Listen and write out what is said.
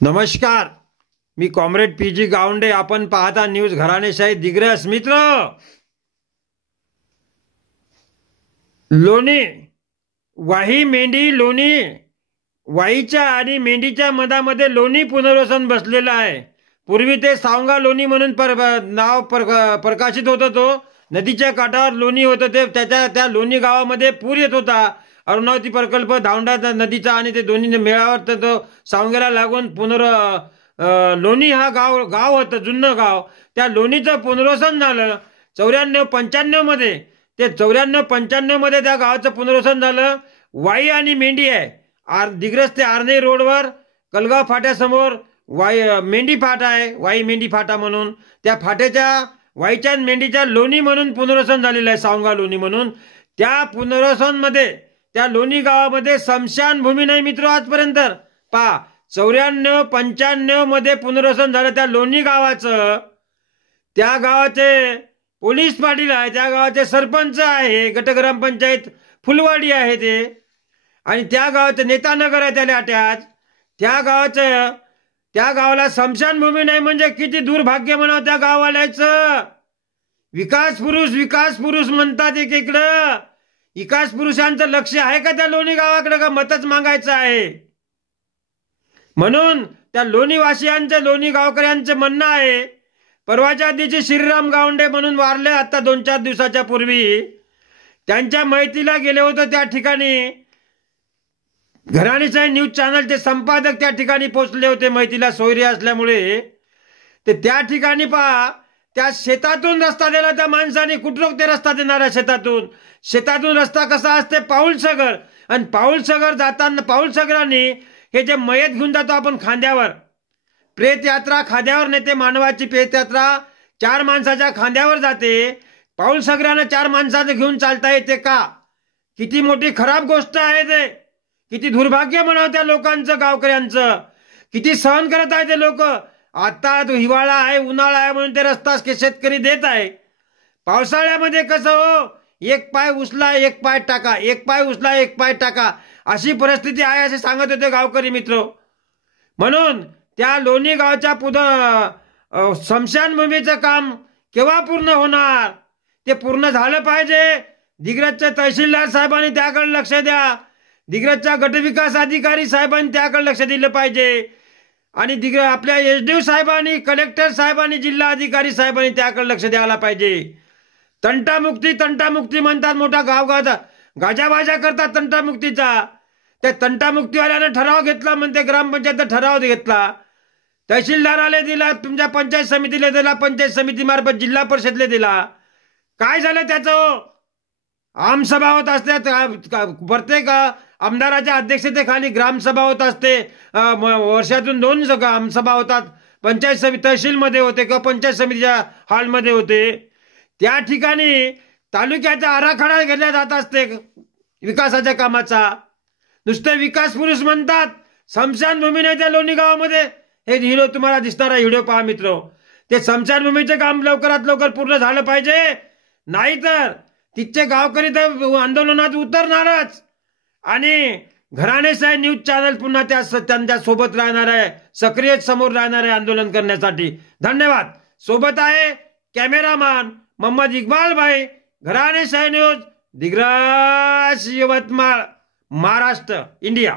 नमस्कार, मी comrade PG Gawande. आपण पाहता न्यूज घराणेशाही दिग्रस. मित्र, लोणी वाही मेंढी लोणी वाईच्या आणि मेंढीच्या मधामध्ये लोणी पुनर्वसन बसलेलं आहे. पूर्वी ते सावंगा लोणी म्हणून नाव प्रकाशित होतं. तो नदीच्या काठावर लोणी होतं. ते त्या लोणी गावामध्ये पूर येत होता. अरुणावती प्रकल्प, धावंडा नदीचा आणि ते दोन्ही मेळावर तर तो सावंगेला लागून लोणी हा गाव होतं, जुनं गाव. त्या लोणीचं पुनर्वसन झालं 94-95 मध्ये. ते 94-95 मध्ये त्या गावाचं पुनर्वसन झालं. वाई आणि मेंढी आहे. दिग्रस ते आर्णे रोडवर कलगाव फाट्यासमोर मेंढी फाटा आहे, वाई मेंढी फाटा म्हणून. त्या फाट्याच्या वाईच्या मेंढीच्या लोणी म्हणून पुनर्वसन झालेलं आहे, सावंगा लोणी म्हणून. त्या पुनर्वसन मध्ये त्या लोणी गावामध्ये स्मशानभूमी नाही मित्र आजपर्यंत. पहा, 94-95 मध्ये पुनर्वसन झालं त्या लोणी गावाचं. त्या गावाचे पोलीस पाटील आहे, त्या गावाचे सरपंच आहे, गटग्रामपंचायत फुलवाडी आहे ते, आणि त्या गावाचं नेतानगर आहे त्याला अटॅच. त्या गावाला स्मशानभूमी नाही म्हणजे किती दुर्भाग्य म्हणावं त्या गाववाल्याचं. विकास पुरुष म्हणतात एकीकडं. विकास पुरुषांचं लक्ष आहे का त्या लोणी गावाकडे, का मतच मागायचं आहे? म्हणून त्या लोणीवासियांचं, लोणी गावकऱ्यांचं म्हणणं आहे, परवाच्या दिवशी श्रीराम गावंडे म्हणून वारले आता 2-4 दिवसाच्या पूर्वी. त्यांच्या मैतीला गेले होते. त्या ठिकाणी घराणेशाही न्यूज चॅनलचे संपादक त्या ठिकाणी पोहोचले होते मैतीला, सोयरी असल्यामुळे. ते त्या ठिकाणी पहा, त्या शेतातून रस्ता दिला त्या माणसाने. कुठं ते रस्ता देणाऱ्या शेतातून रस्ता कसा असते? पाऊलसगर. आणि पाऊलसगर जाताना पाऊलसगरांनी हे जे मयत घेऊन जातो आपण खांद्यावर, प्रेत यात्रा खांद्यावर नेते, मानवाची प्रेत यात्रा 4 माणसाच्या खांद्यावर जाते. पाऊलसगरानं 4 माणसाचं घेऊन चालता येते का? किती मोठी खराब गोष्ट आहे ते. किती दुर्भाग्य म्हणावं त्या लोकांचं, गावकऱ्यांचं. किती सहन करत आहे ते लोक. आता हिवाळा आहे, उन्हाळा आहे म्हणून ते रस्ता शेतकरी देत आहे. पावसाळ्यामध्ये कसं हो, एक पाय उचला एक पाय टाका, एक पाय उचला एक पाय टाका, अशी परिस्थिती आहे असे सांगत होते गावकरी मित्र. म्हणून त्या लोणी गावच्या स्मशानभूमीचं काम केव्हा पूर्ण होणार? ते पूर्ण झालं पाहिजे. दिग्रजच्या तहसीलदार साहेबांनी त्याकडे लक्ष द्या. दिग्रजच्या गटविकास अधिकारी साहेबांनी त्याकडे लक्ष दिलं पाहिजे. आणि आपल्या एसडीओ साहेबांनी, कलेक्टर साहेबांनी, जिल्हा अधिकारी साहेबांनी त्याकडे लक्ष द्यायला पाहिजे. तंटामुक्ती म्हणतात, मोठा गावगावचा गाजाबाजा करतात तंटामुक्तीचा. त्या तंटामुक्तीवाल्यानं ठराव घेतला म्हणते, ग्रामपंचायत ठराव घेतला, तहसीलदाराला दिला, तुमच्या पंचायत समितीला दिला, पंचायत समितीमार्फत जिल्हा परिषदला दिला. काय झालं त्याचं? आमसभा होत असते, प्रत्येक आमदाराच्या अध्यक्षतेखाली ग्रामसभा होत असते. वर्षातून 2 आमसभा होतात. पंचायत समिती तहसीलमध्ये होते किंवा पंचायत समितीच्या हॉलमध्ये होते. त्या ठिकाणी तालुक्याचा आराखडा घेतला जात असते विकासाच्या कामाचा. नुसते विकास पुरुष म्हणतात, स्मशानभूमी नाही त्या लोणी गावामध्ये. हे व्हिडिओ तुम्हाला दिसणारा व्हिडिओ पहा मित्र. ते स्मशानभूमीचं काम लवकरात लवकर पूर्ण झालं पाहिजे. नाहीतर तिथचे गावकरी तर आंदोलनात उतरणारच. आणि घराणेशाही न्यूज चॅनल पुन्हा त्यांच्या सोबत राहणार आहे, सक्रिय समोर राहणार आहे आंदोलन करण्यासाठी. धन्यवाद. सोबत आहे कॅमेरामॅन मोहम्मद इक्बाल भाई. घराणेशाही न्यूज, दिग्रस, यवतमाळ, महाराष्ट्र, इंडिया.